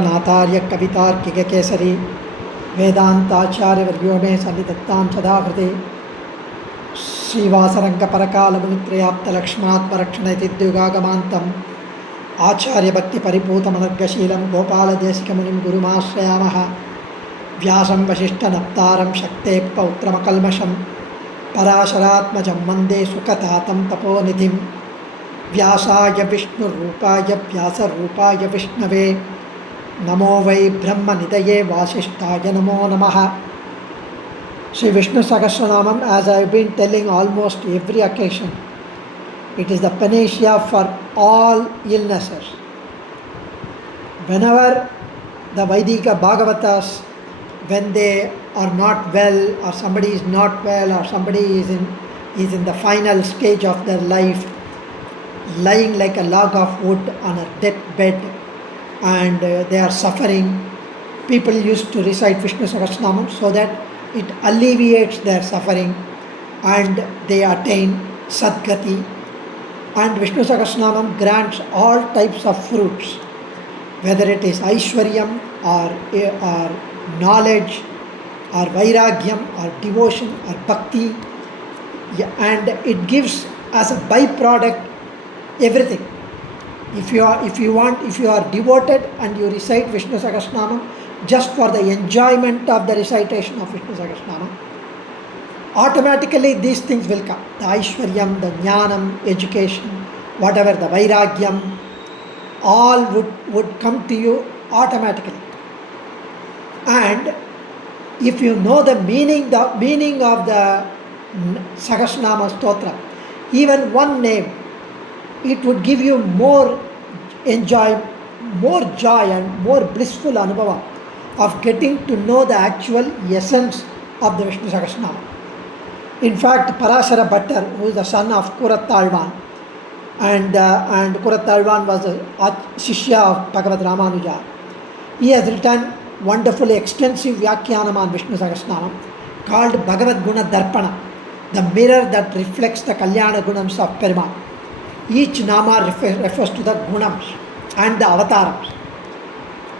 नाथार्य कवितार्किक केसरी वेदांताचार्यवर्यो मे सन्निधत्तां सदा हृदे श्रीवासरङ्गपरकालमुनित्रयाप्तलक्ष्मणात्मरक्षणैतिद्युगागमान्तम् आचार्यभक्तिपरिपूतमनर्गशीलं गोपालदेशिकमुनिं गुरुमाश्रयामः। व्यासं वसिष्ठनप्तारं शक्तेः पौत्रमकल्मषं पराशरात्मजं वन्दे सुखतातं तपोनिधिं। व्यासाय विष्णुरूपाय व्यासरूपाय विष्णवे नमो वै ब्रह्मनिधये वासिष्ठाय नमो नमः. Sri Vishnu Sahasranamam, as I have been telling almost every occasion, it is the panacea for all illnesses. Whenever the Vaidika Bhagavatas, when they are not well, or somebody is not well, or somebody is in the final stage of their life, lying like a log of wood on a deathbed, and they are suffering, people used to recite Vishnu Sahasranamam so that it alleviates their suffering and they attain Sadgati. And Vishnu Sahasranamam grants all types of fruits, whether it is Aishwaryam or knowledge or Vairagyam or devotion or Bhakti, and it gives as a byproduct everything. If you are devoted and you recite Vishnu Sahasranamam just for the enjoyment of the recitation of Vishnu Sahasranamam, automatically these things will come. The Aishwaryam, the Jnanam, education, whatever, the Vairagyam, all would come to you automatically. And if you know the meaning of the Sahasranama Stotra, even one name, it would give you more joy and more blissful anubhava of getting to know the actual essence of the Vishnu Sahasranama. In fact, Parashara Bhattar, who is the son of Kurattalvan, and Kurattalvan was a Shishya of Bhagavad Ramanuja, he has written wonderfully extensive Vyakhyanam on Vishnu Sahasranama called Bhagavad Guna Darpana, the mirror that reflects the Kalyana Gunams of Perumal. Each nama refers to the gunams and the avatarams.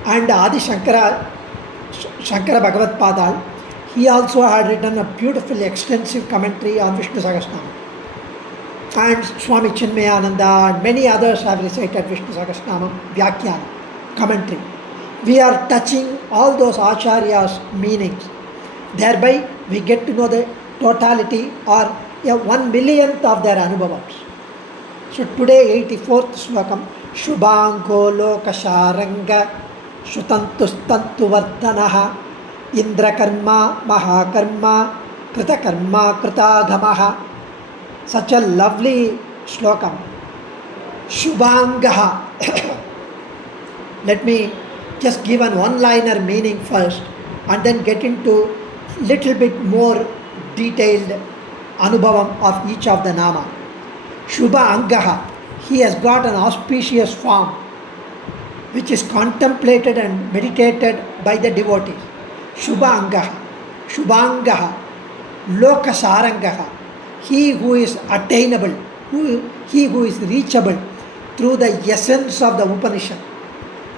And Adi Shankara Bhagavad Padal, he also had written a beautiful extensive commentary on Vishnu Sahasranama. And Swami Chinmayananda and many others have recited Vishnu Sahasranama Vyakhyana commentary. We are touching all those acharyas' meanings. Thereby we get to know the totality or 1/1,000,000th of their anubhavams. So today 84th Slokam, Shubhango Lokasharanga Shutantustantu Vardhanaha Indrakarma Mahakarma Kritakarma Kritagamaha. Such a lovely Slokam. Shubhangaha. Let me just give an one-liner meaning first and then get into little bit more detailed anubhavam of each of the nama. Shubha Angaha, he has got an auspicious form which is contemplated and meditated by the devotees. Shubha Angaha, Shubhangaha, Lokasarangaha, he who is attainable, he who is reachable through the essence of the Upanishad,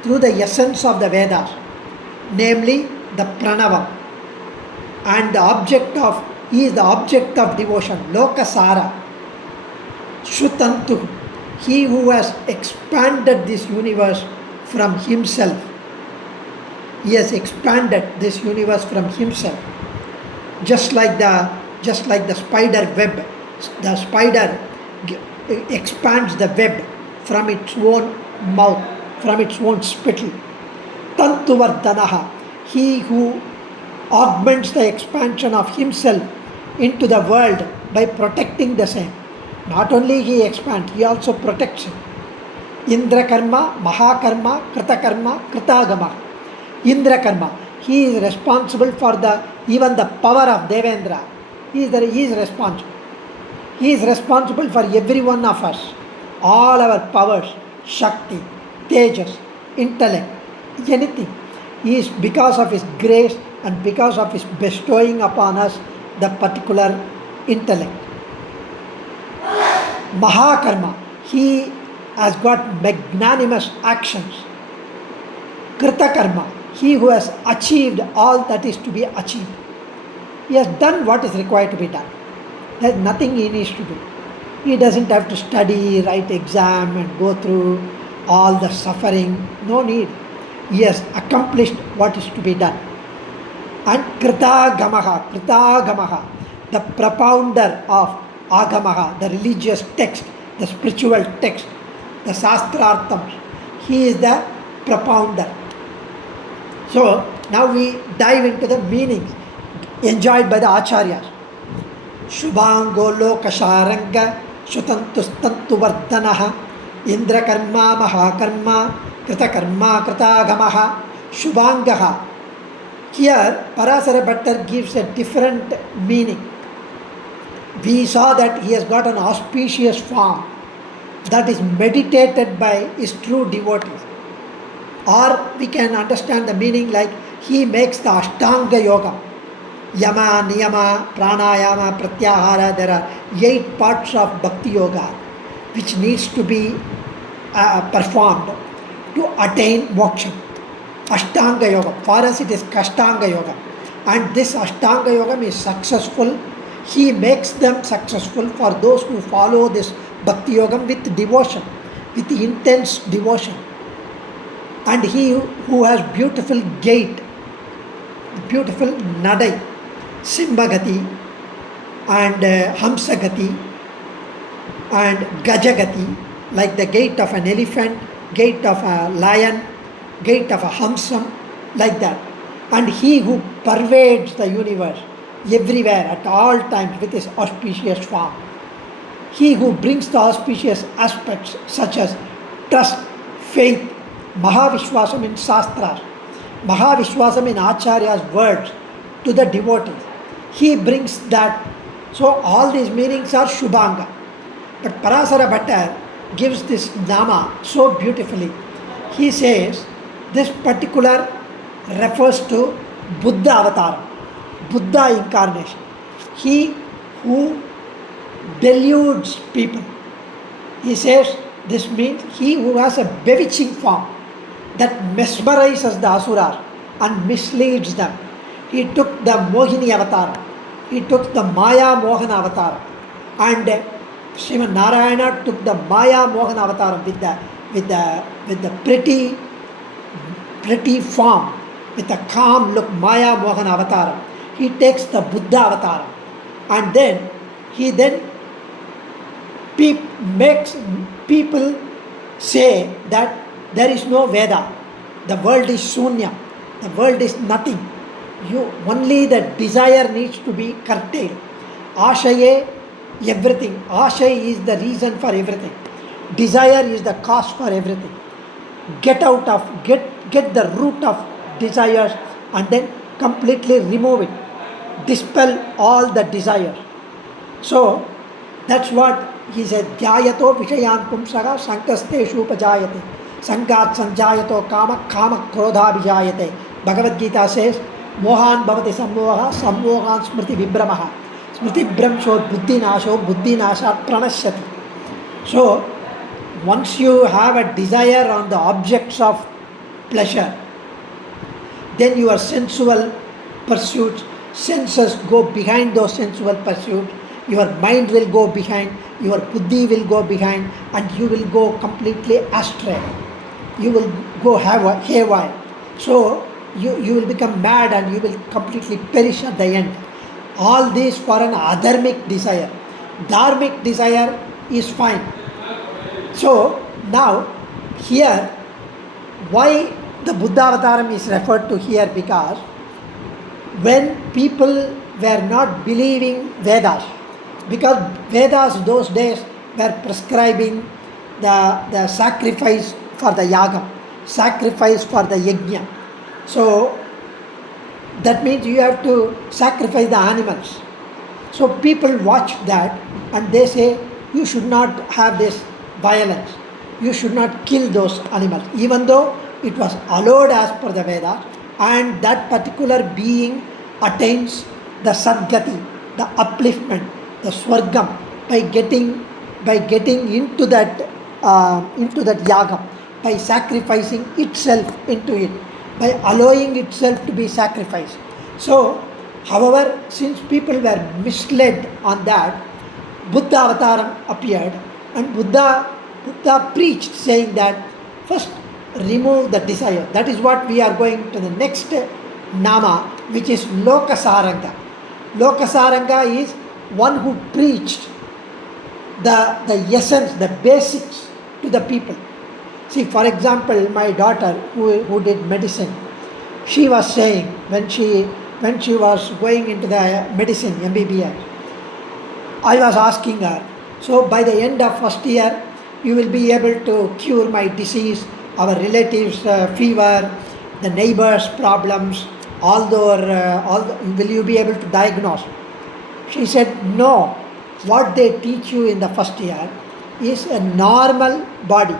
through the essence of the Vedas, namely the Pranavam, and he is the object of devotion, Lokasara. Shutantu, he who has expanded this universe from himself. He has expanded this universe from himself. Just like the spider web. The spider expands the web from its own mouth, from its own spittle. Tantuvardhanaha, he who augments the expansion of himself into the world by protecting the same. Not only he expands, he also protects him. Indra Karma, Mahakarma, Kritakarma, Kritagama. Indra Karma, he is responsible for even the power of Devendra. He is responsible. He is responsible for every one of us. All our powers, Shakti, Tejas, intellect, anything. He is because of his grace and because of his bestowing upon us the particular intellect. Mahakarma, he has got magnanimous actions. Krita karma, he who has achieved all that is to be achieved. He has done what is required to be done. There is nothing he needs to do. He doesn't have to study, write exam and go through all the suffering. No need. He has accomplished what is to be done. And Krita Gamaha, the propounder of Agamaha, the religious text, the spiritual text, the Shastrarthams, he is the propounder. So now we dive into the meanings enjoyed by the Acharyas. Shubhango Lokasharanga Shutantustantu Vardanaha Indra Karma Mahakarma Krita Karma Krita Gamaha Shubhangaha. Here Parasara Bhattar gives a different meaning. We saw that he has got an auspicious form that is meditated by his true devotees. Or we can understand the meaning like he makes the Ashtanga Yoga. Yama, Niyama, Pranayama, Pratyahara. There are 8 parts of Bhakti Yoga which needs to be performed to attain moksha. Ashtanga Yoga. For us it is Kashtanga Yoga. And this Ashtanga Yoga is successful. He makes them successful for those who follow this Bhakti Yoga with devotion, with intense devotion. And he who has beautiful gait, beautiful nadai, Simbhagati and Hamsagati and Gajagati, like the gait of an elephant, gait of a lion, gait of a Hamsam, like that. And he who pervades the universe everywhere at all times with his auspicious form. He who brings the auspicious aspects such as trust, faith, Mahavishwasam in Shastras, Mahavishwasam in Acharya's words to the devotees. He brings that. So all these meanings are Shubhanga. But Parasara Bhattar gives this Nama so beautifully. He says this particular refers to Buddha avatar, Buddha incarnation. He who deludes people. He says this means he who has a bewitching form that mesmerizes the asuras and misleads them. He took the Mohini avatar, he took the Maya Mohana avatar, and Sriman Narayana took the Maya Mohana avatar with the pretty form, with a calm look, Maya Mohana avatar. He takes the Buddha avatar, and then he makes people say that there is no Veda, the world is Shunya, the world is nothing. Only the desire needs to be curtailed. Ashaye, everything. Ashay is the reason for everything. Desire is the cause for everything. Get the root of desires and then completely remove it. Dispel all the desires. So that's what he said. Dhyayato vishayan pumsaga sankasteshu upajayate. Sangat sanjayato kama krodha vijayate. Bhagavad Gita says, Mohan bhavati sammoha, sammohan smriti vibramaha. Smriti bhramsho buddhi nashat pranashyati. So, once you have a desire on the objects of pleasure, then your sensual pursuits, senses go behind those sensual pursuits, your mind will go behind, your buddhi will go behind, and you will go completely astray. You will go haywire. So, you will become mad and you will completely perish at the end. All this for an adharmic desire. Dharmic desire is fine. So now here, why the Buddha Avataram is referred to here? Because when people were not believing Vedas, because Vedas those days were prescribing the sacrifice for the yagam, sacrifice for the yajna. So that means you have to sacrifice the animals. So people watch that and they say you should not have this violence. You should not kill those animals, even though it was allowed as per the Vedas, and that particular being attains the Sadgati, the upliftment, the Swargam by getting into that yagam. by sacrificing itself into it, by allowing itself to be sacrificed. So, however, since people were misled on that, Buddha Avataram appeared, and Buddha preached, saying that first remove the desire. That is what we are going to the next nama, which is Lokasaranga. Lokasaranga is one who preached the essence, the basics to the people. See, for example, my daughter who did medicine, she was saying when she was going into the medicine, MBBS, I was asking her, so by the end of first year, you will be able to cure my disease, our relatives' fever, the neighbors' problems, will you be able to diagnose? She said, no. What they teach you in the first year is a normal body,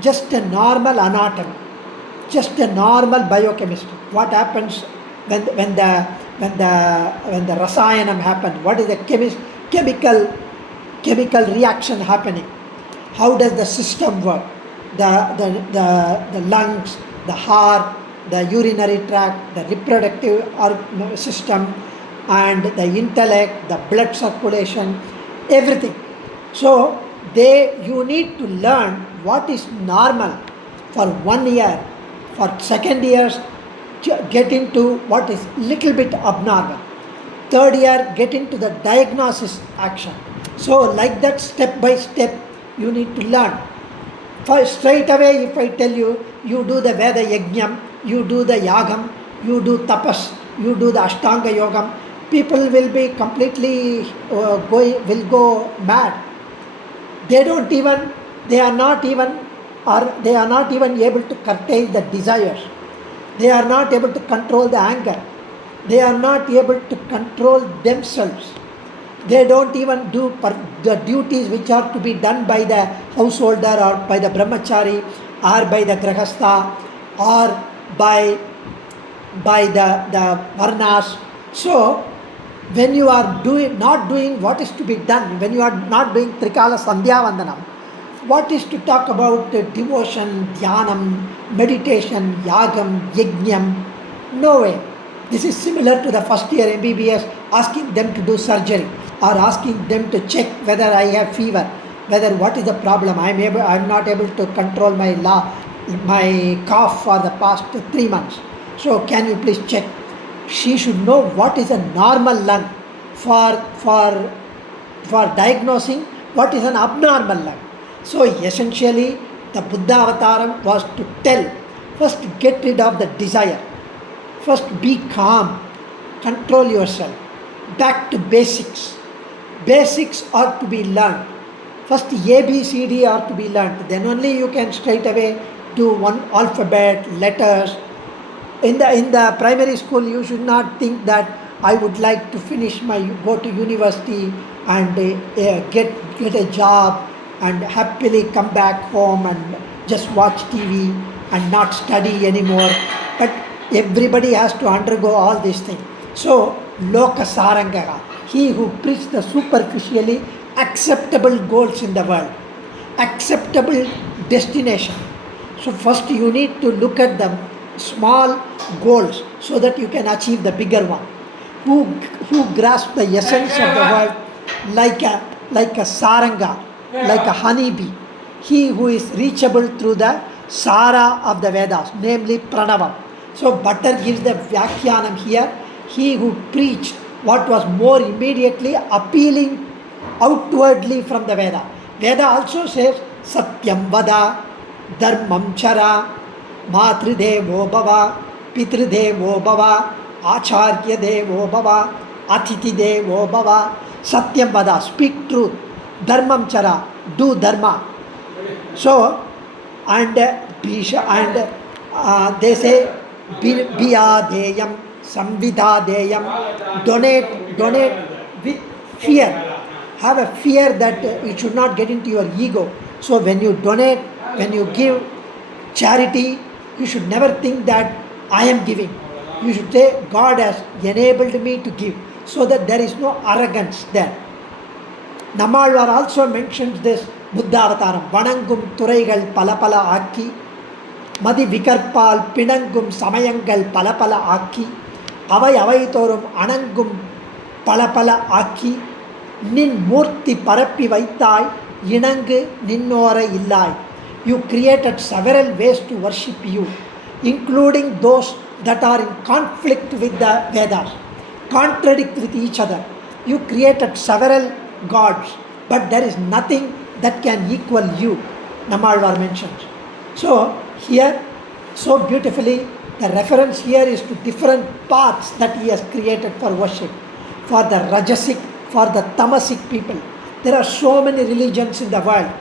just a normal anatomy, just a normal biochemistry. What happens when the rasayanam happens? What is the chemical reaction happening? How does the system work? The lungs, the heart, the urinary tract, the reproductive system, and the intellect, the blood circulation, everything. So you need to learn what is normal for 1 year. For second years, get into what is little bit abnormal. Third year, get into the diagnosis action. So like that, step by step, you need to learn. First, straight away, if I tell you, you do the Veda Yajnam, you do the Yagam, you do Tapas, you do the Ashtanga Yogam, people will be completely will go mad. They are not even able to curtail the desires. They are not able to control the anger. They are not able to control themselves. They don't even do the duties which are to be done by the householder or by the brahmachari or by the grahastha or by the varnas. So, when you are not doing what is to be done, when you are not doing Trikala Sandhya Vandanam, what is to talk about devotion, dhyanam, meditation, yagam, yajnam? No way. This is similar to the first year MBBS, asking them to do surgery or asking them to check whether I have fever, whether what is the problem. I am not able to control my cough for the past 3 months. So can you please check? She should know what is a normal lung for diagnosing what is an abnormal lung. So essentially, the Buddha Avataram was to tell, first get rid of the desire. First be calm, control yourself. Back to basics. Basics are to be learned. First A, B, C, D are to be learned. Then only you can straight away do one alphabet, letters. In the primary school, you should not think that I would like to go to university and get a job and happily come back home and just watch TV and not study anymore. But everybody has to undergo all these things. So, Lokasaranga, he who preached the superficially acceptable goals in the world, acceptable destination. So first you need to look at the small goals so that you can achieve the bigger one. Who grasp the essence of the world like a saranga, like a honeybee. He who is reachable through the sara of the Vedas, namely Pranavam. So Bhatter gives the Vyakhyanam here. He who preached what was more immediately appealing outwardly from the Veda. Veda also says Satyam Vada, Dharmam Chara, Matridevo Bhava, Pitridevo Bhava, Acharya Devo Bhava, Atiti Devo Bhava. Satyam Vada, speak truth. Dharmam Chara, do dharma. So, and they say Biyadeyam, Samvidadeyam, donate with fear. Have a fear that it should not get into your ego. So when you donate, when you give charity, you should never think that I am giving. You should say God has enabled me to give, so that there is no arrogance there. Namalwar also mentions this புத்தாவதாரம். வணங்கும் துறைகள் பல பல ஆக்கி, மதி விகற்பால் பிணங்கும் சமயங்கள் பல பல ஆக்கி, அவை அவை தோறும் அணங்கும் பல பல ஆக்கி, நின் மூர்த்தி பரப்பி வைத்தாய் இணங்கு நின்னோரை இல்லாய். You created several ways to worship you, including those that are in conflict with the Vedas, contradict with each other. You created several gods, but there is nothing that can equal you, Nammalvar mentions. So here, so beautifully, the reference here is to different paths that he has created for worship. For the Rajasic, for the Tamasic people. There are so many religions in the world.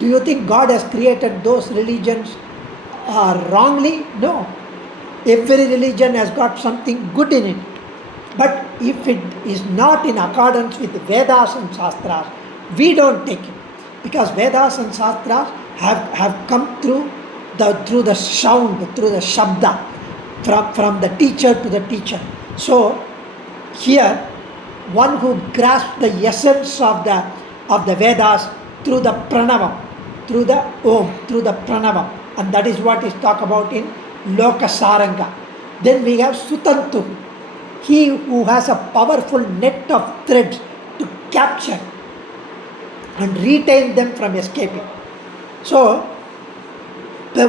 Do you think God has created those religions wrongly? No. Every religion has got something good in it. But if it is not in accordance with Vedas and Shastras, we don't take it. Because Vedas and Shastras have come through the sound, through the Shabda, from the teacher to the teacher. So here, one who grasps the essence of the Vedas through the Pranavam, through the Om, through the Pranavam, and that is what is talked about in Lokasaranga. Then we have Sutantu, he who has a powerful net of threads to capture and retain them from escaping. So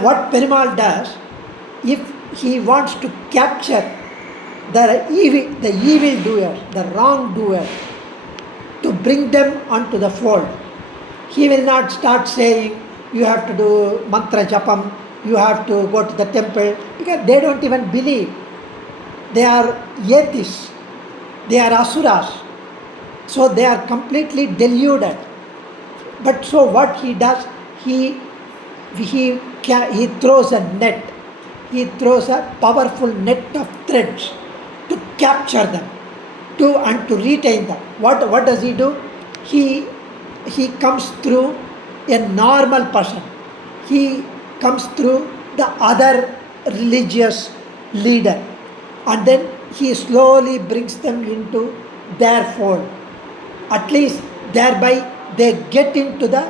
what Perumal does, if he wants to capture the evil doers, the wrong doers, to bring them onto the fold, he will not start saying, you have to do mantra japam, you have to go to the temple, because they don't even believe. They are atheists, they are asuras, so they are completely deluded. But so what he does, he throws a net, he throws a powerful net of threads to capture them, and to retain them. What does he do? He comes through a normal person. He comes through the other religious leader, and then he slowly brings them into their fold. At least thereby they get into the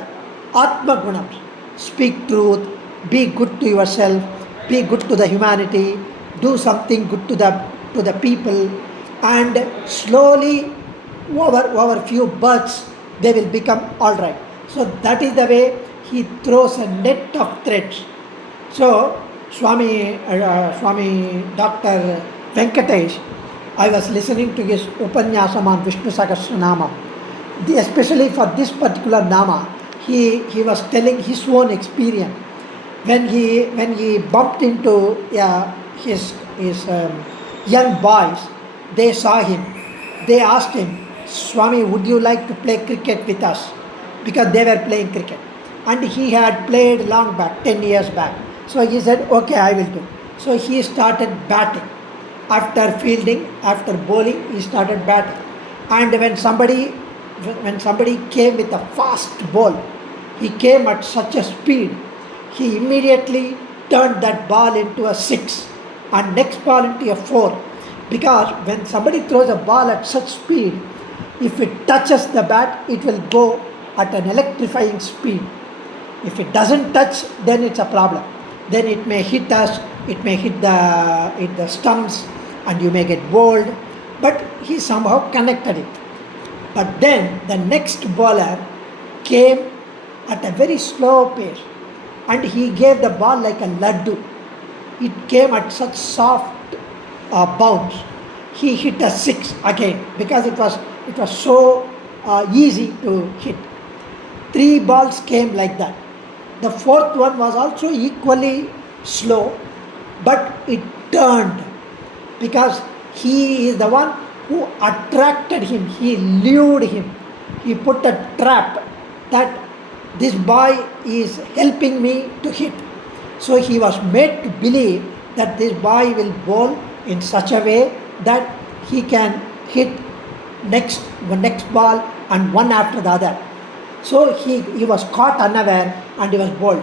Atma Gunams. Speak truth, be good to yourself, be good to the humanity, do something good to the people, and slowly over few births they will become all right. So that is the way he throws a net of threads. So Swami Dr. Venkatesh, I was listening to his Upanyasam on Vishnu Sahasranama. Especially for this particular Nama, he was telling his own experience. When he bumped into his young boys, they saw him. They asked him, Swami, would you like to play cricket with us? Because they were playing cricket. And he had played long back, 10 years back. So he said, okay, I will do. So he started batting. After fielding, after bowling, he started batting. And when somebody came with a fast ball, he came at such a speed, he immediately turned that ball into a 6 and next ball into a 4. Because when somebody throws a ball at such speed, if it touches the bat, it will go at an electrifying speed. If it doesn't touch, then it's a problem. Then it may hit us, it may hit the stumps, and you may get bowled. But he somehow connected it. But then the next bowler came at a very slow pace, and he gave the ball like a laddu. It came at such soft bounce. He hit a 6 again because it was so easy to hit. 3 balls came like that. The 4th one was also equally slow, but it turned because he is the one who attracted him. He lured him. He put a trap that this boy is helping me to hit. So he was made to believe that this boy will bowl in such a way that he can hit next ball and one after the other. So he was caught unaware and he was bowled.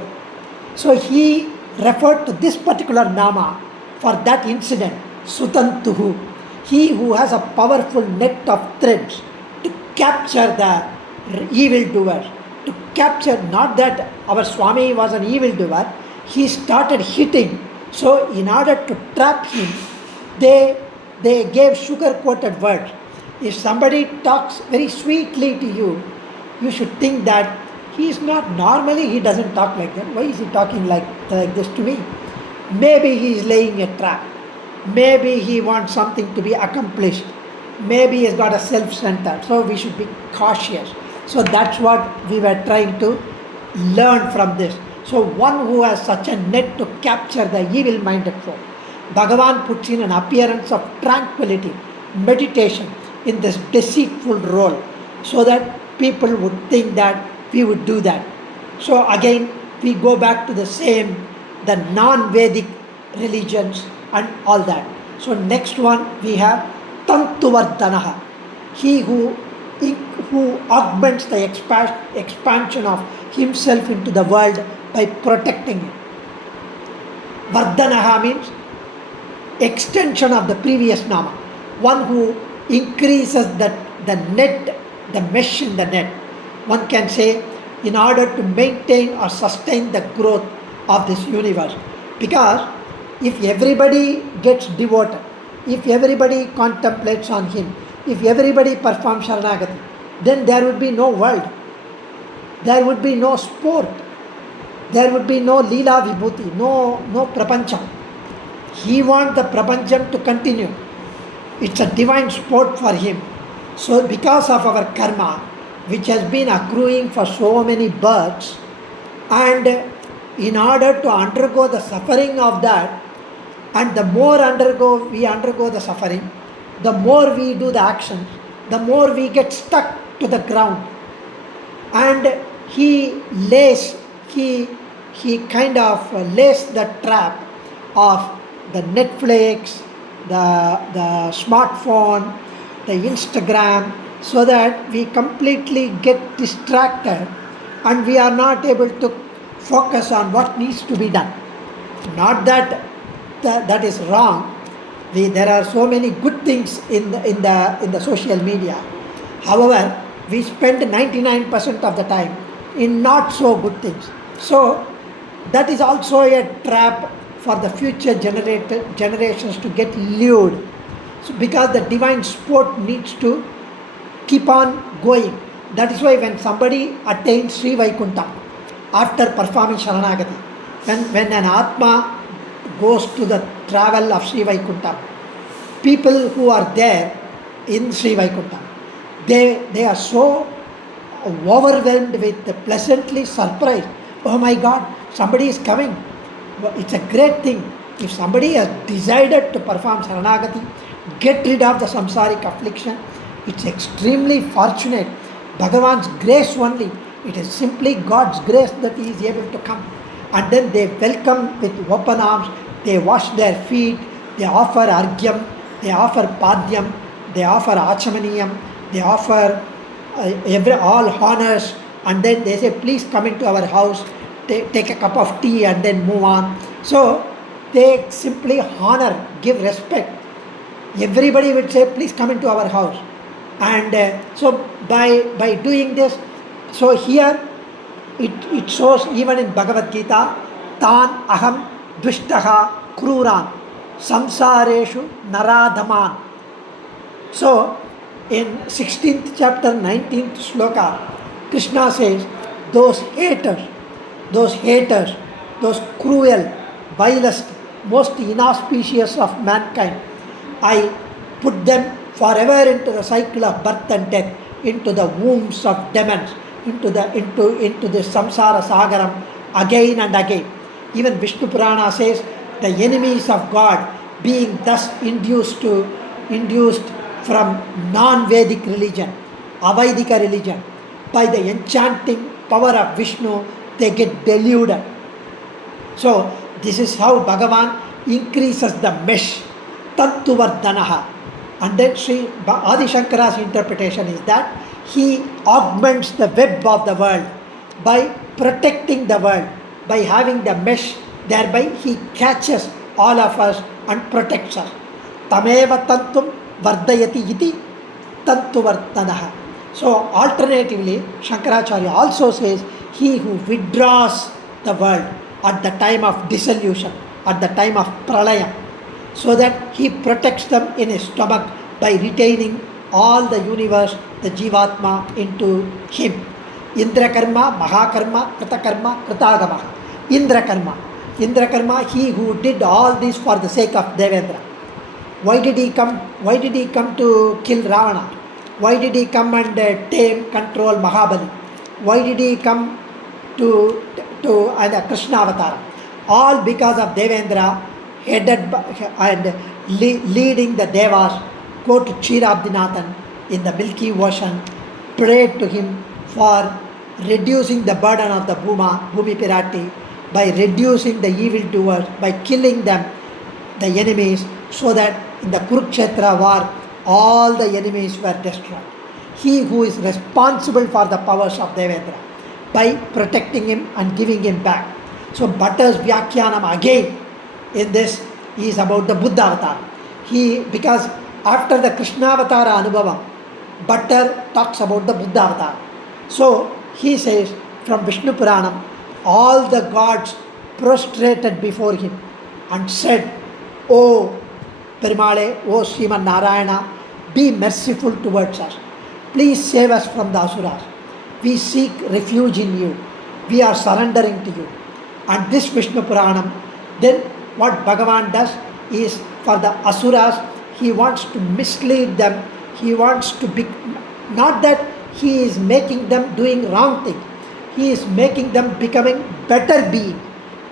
So he referred to this particular Nama for that incident, Sutantuhu, he who has a powerful net of threads to capture the evildoers, to capture, not that our Swami was an evildoer, he started hitting. So in order to trap him, they gave sugar-coated words. If somebody talks very sweetly to you, you should think that he is not, normally he doesn't talk like that. Why is he talking like this to me? Maybe he is laying a trap. Maybe he wants something to be accomplished. Maybe he has got a self-centered. So we should be cautious. So that's what we were trying to learn from this. So one who has such a net to capture the evil-minded folk, Bhagavan puts in an appearance of tranquility, meditation in this deceitful role, so that people would think that we would do that. So again, we go back to the same, the non-Vedic religions and all that. So next one we have Tantuvardhanaha, he who augments the expansion of himself into the world by protecting it. Vardhanaha means extension of the previous nama, one who increases the net, the mesh in the net. One can say, in order to maintain or sustain the growth of this universe. Because if everybody gets devoted, if everybody contemplates on him, if everybody performs Sharanagati, then there would be no world. There would be no sport. There would be no Leela Vibhuti, no Prapancham. He wants the Prapancham to continue. It's a divine sport for him. So because of our karma, which has been accruing for so many births, and in order to undergo the suffering of that, and the more we undergo the suffering, the more we do the actions, the more we get stuck to the ground. And he kind of lays the trap of the Netflix, the smartphone, the Instagram, so that we completely get distracted and we are not able to focus on what needs to be done. Not that is wrong. There are so many good things in the social media. However, we spend 99% of the time in not so good things. So that is also a trap for the future generations to get lured. So because the divine sport needs to keep on going. That is why when somebody attains Sri Vaikuntham after performing Sharanagati, when an Atma goes to the travel of Sri Vaikuntham, people who are there in Sri Vaikuntham, they are so overwhelmed with pleasantly surprised. Oh my God, somebody is coming. It's a great thing. If somebody has decided to perform Sharanagati, get rid of the samsaric affliction, it's extremely fortunate. Bhagavan's grace only. It is simply God's grace that he is able to come. And then they welcome with open arms. They wash their feet. They offer argyam. They offer padyam. They offer achamaniyam. They offer all honors. And then they say, please come into our house. Take a cup of tea and then move on. So they simply honor, give respect. Everybody would say, please come into our house. And so by doing this, so here it shows even in Bhagavad Gita, Tan aham dvishtaha kruran samsareshu naradhaman. So in 16th chapter 19th sloka, Krishna says, those haters, those cruel, vilest, most inauspicious of mankind, I put them forever into the cycle of birth and death, into the wombs of demons, into the samsara sagaram again and again. Even Vishnu Purana says the enemies of God being thus induced from non-Vedic religion, Avaidika religion, by the enchanting power of Vishnu, they get deluded. So this is how Bhagavan increases the mesh, Tantuvardhanaha. And then Sri Adi Shankara's interpretation is that he augments the web of the world by protecting the world, by having the mesh, thereby he catches all of us and protects us. Tameva tantum vardayati iti tantuvardhanaha. So alternatively, Shankaracharya also says, he who withdraws the world at the time of dissolution, at the time of pralayam, so that he protects them in his stomach by retaining all the universe, the Jivatma, into him. Indra karma, Mahakarma, Kritakarma, Kritagama. Indra karma. Indra karma, he who did all this for the sake of Devendra. Why did he come? Why did he come to kill Ravana? Why did he come and tame, control Mahabali? Why did he come to Krishna Avatar? All because of Devendra, headed by, and leading the Devas, go to Chirabdinathan in the Milky Ocean, prayed to him for reducing the burden of the Bhumi Pirati, by reducing the evildoers, by killing them, the enemies, so that in the Kurukshetra war, all the enemies were destroyed. He who is responsible for the powers of Devendra, by protecting him and giving him back. So Bhattar's Vyakhyanam again in this is about the Buddha Avatar. Because after the Krishna Avatara Anubhavam, Bhattar talks about the Buddha Avatar. So he says from Vishnu Puranam, all the gods prostrated before him and said, O Perimale, O Sriman Narayana, be merciful towards us. Please save us from the Asuras. We seek refuge in you. We are surrendering to you. And this Vishnu Puranam, then what Bhagavan does is, for the Asuras, he wants to mislead them. He wants to be, not that he is making them doing wrong thing. He is making them becoming better being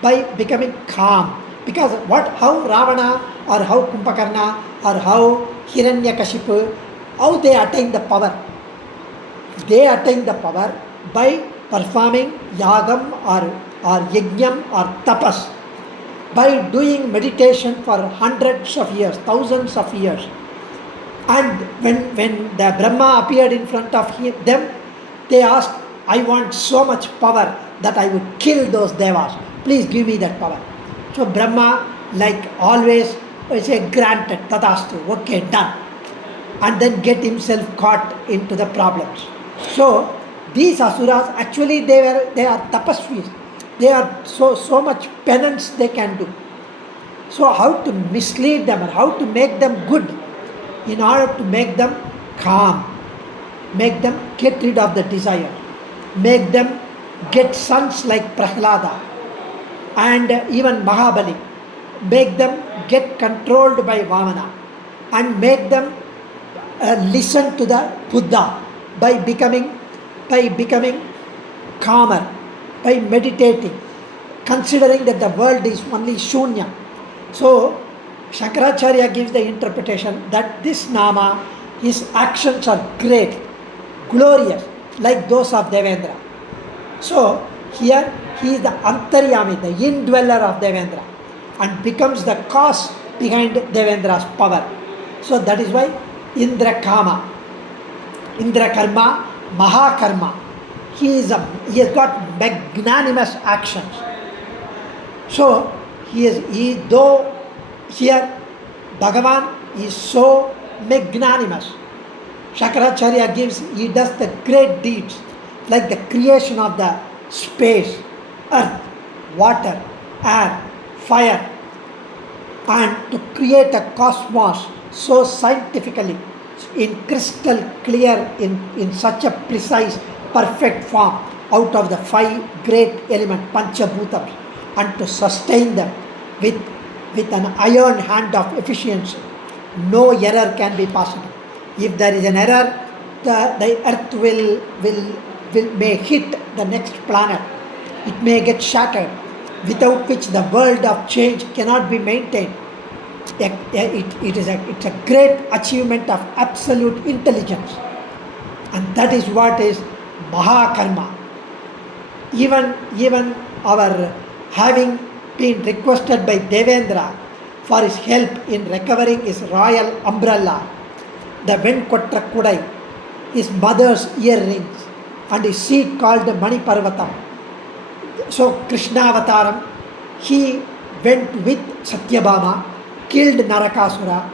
by becoming calm. Because how Ravana or how Kumbhakarna or how Hiranyakashipu, how they attain the power? They attain the power by performing yagam or yajnam or tapas, by doing meditation for hundreds of years, thousands of years. And when the Brahma appeared in front of them, they asked, I want so much power that I would kill those devas. Please give me that power. So Brahma, like always, will say, granted, tadastu, okay, done. And then get himself caught into the problems. So these asuras, actually they are tapasvis. They are so much penance they can do. So how to mislead them and how to make them good, in order to make them calm, make them get rid of the desire, make them get sons like Prahlada and even Mahabali, make them get controlled by Vamana, and make them listen to the Buddha by becoming calmer, by meditating, considering that the world is only shunya. So Shankaracharya gives the interpretation that this Nama, his actions are great, glorious, like those of Devendra. So here he is the Antaryami, the indweller of Devendra, and becomes the cause behind Devendra's power. So that is why Indra Kama, Indra Karma, Mahakarma. He has got magnanimous actions. So though here Bhagavan is so magnanimous, Shankaracharya he does the great deeds, like the creation of the space, earth, water, air, fire, and to create a cosmos so scientifically, in crystal clear, in such a precise, perfect form, out of the 5 great elements, Panchabhutams, and to sustain them with an iron hand of efficiency. No error can be possible. If there is an error, the earth may hit the next planet. It may get shattered, without which the world of change cannot be maintained. It's a great achievement of absolute intelligence. And that is what is Mahakarma. Even our having been requested by Devendra for his help in recovering his royal umbrella, the Venkotra Kudai, his mother's earrings, and his seat called the Mani Parvatam. So Krishna Avataram, he went with Satyabhama, killed Narakasura,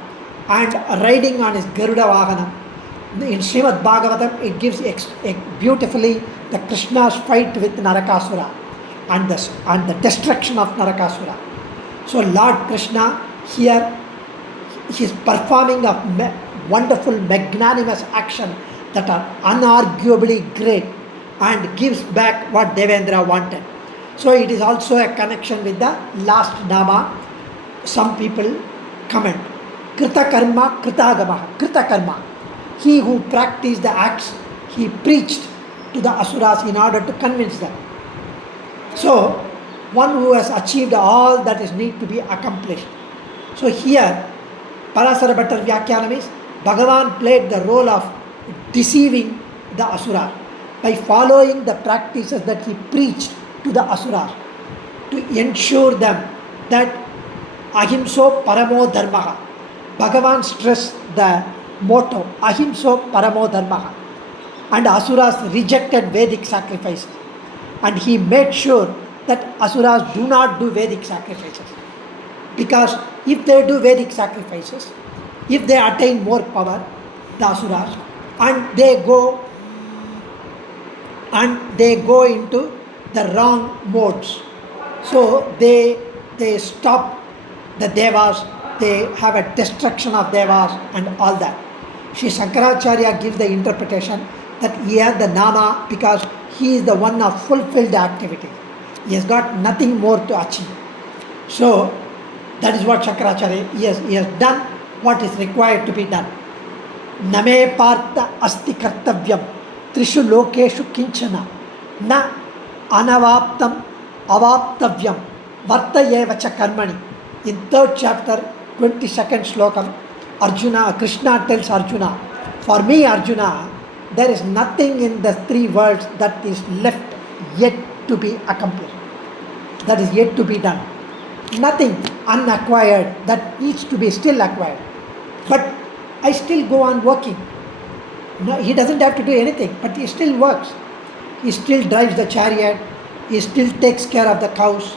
and riding on his Garuda Vahanam, In Srimad Bhagavatam, it gives beautifully the Krishna's fight with Narakasura and the destruction of Narakasura. So Lord Krishna here, he is performing a wonderful magnanimous action that are unarguably great and gives back what Devendra wanted. So it is also a connection with the last Nama. Some people comment, Krita Karma, Krita Agamaha, Krita Karma. He who practiced the acts, he preached to the Asuras in order to convince them. So, one who has achieved all that is need to be accomplished. So here, Parasara Bhattar Vyakhyanam is, Bhagavan played the role of deceiving the Asura by following the practices that he preached to the Asuras to ensure them that Ahimso Paramo Dharmaha. Bhagavan stressed the motto Ahimso Paramo Dharmaha, and Asuras rejected Vedic sacrifices, and he made sure that Asuras do not do Vedic sacrifices, because if they do Vedic sacrifices, if they attain more power, the Asuras, and they go into the wrong modes, so they stop the Devas, they have a destruction of Devas and all that. Sri Shankaracharya gives the interpretation that here the Nama, because he is the one of fulfilled activity, he has got nothing more to achieve. So that is what Shankaracharya, he has done what is required to be done. Name partha asti kartavyam trishu lokeshu kinchana na anavaptam avaptavyam vartayevacha karmani. In 3rd chapter, 22nd Slokam, Krishna tells Arjuna, for me Arjuna, there is nothing in the 3 worlds that is left yet to be accomplished, that is yet to be done. Nothing unacquired that needs to be still acquired. But I still go on working. No, he doesn't have to do anything, but he still works. He still drives the chariot, he still takes care of the cows,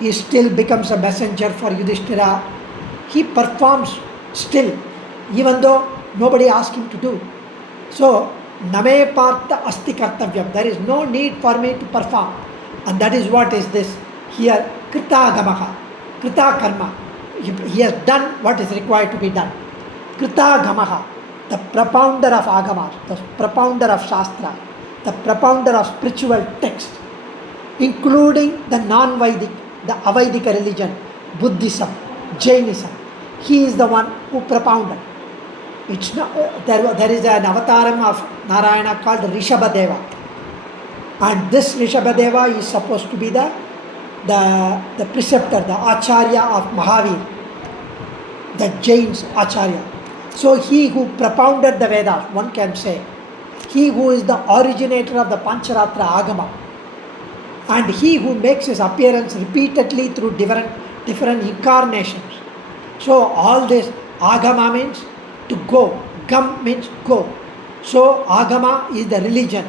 he still becomes a messenger for Yudhishthira. He performs still, even though nobody asked him to do. So, Name Partha Asti Kartavyam, there is no need for me to perform. And that is what is this here, Krita Agamaha, Krita Karma. He has done what is required to be done. Krita Agamaha, the propounder of Agamas, the propounder of Shastra, the propounder of spiritual text, including the non-Vedic, the Avaidika religion, Buddhism, Jainism. He is the one who propounded. It's not, there is an avataram of Narayana called Rishabhadeva. And this Rishabhadeva is supposed to be the preceptor, the Acharya of Mahavir, the Jain's Acharya. So he who propounded the Vedas, one can say, he who is the originator of the Pancharatra Agama, and he who makes his appearance repeatedly through different incarnations. So all this Agama means to go, Gam means go. So Agama is the religion,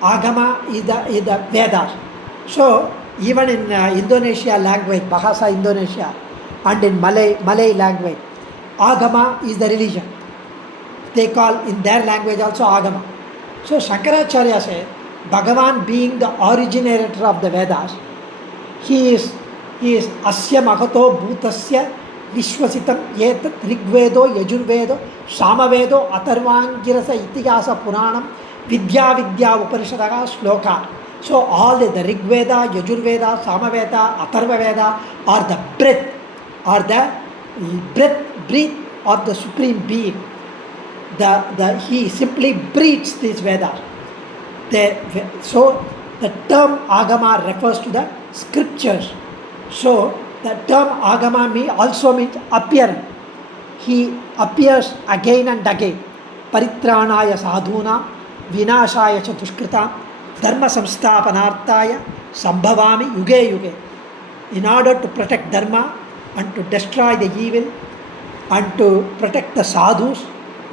Agama is the Vedas. So even in Indonesia language, Bahasa Indonesia, and in Malay language, Agama is the religion. They call in their language also Agama. So Shankaracharya said, Bhagavan being the originator of the Vedas, he is Asya Magato Bhutasya Vishwasitam Yetat Rigvedo Yajurvedo Samavedo Atharvangirasa Itigasa Puranam Vidya Upanishadaga Sloka. So all the Rigveda, Yajurveda, Samaveda, Atharvaveda are the breath of the Supreme Being. He simply breathes these Vedas. So the term Agama refers to the scriptures. So the term Agama also means appearing. He appears again and again. Paritranaya sadhuna, vinashaya cha dushkrita, dharma samsthapanarthaya, sambhavami yuge yuge. In order to protect dharma and to destroy the evil and to protect the sadhus,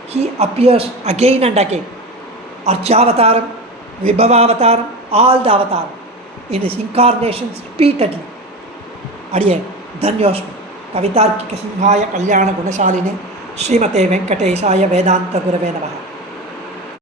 he appears again and again. Archavataram, Vibhavavataram, all the avataram in his incarnations repeatedly. Adiye, Dhanyosmi, Kavitarkika Simhaya Kalyana Gunashaline, Srimate Venkatesaya Vedanta Gurave Namaha.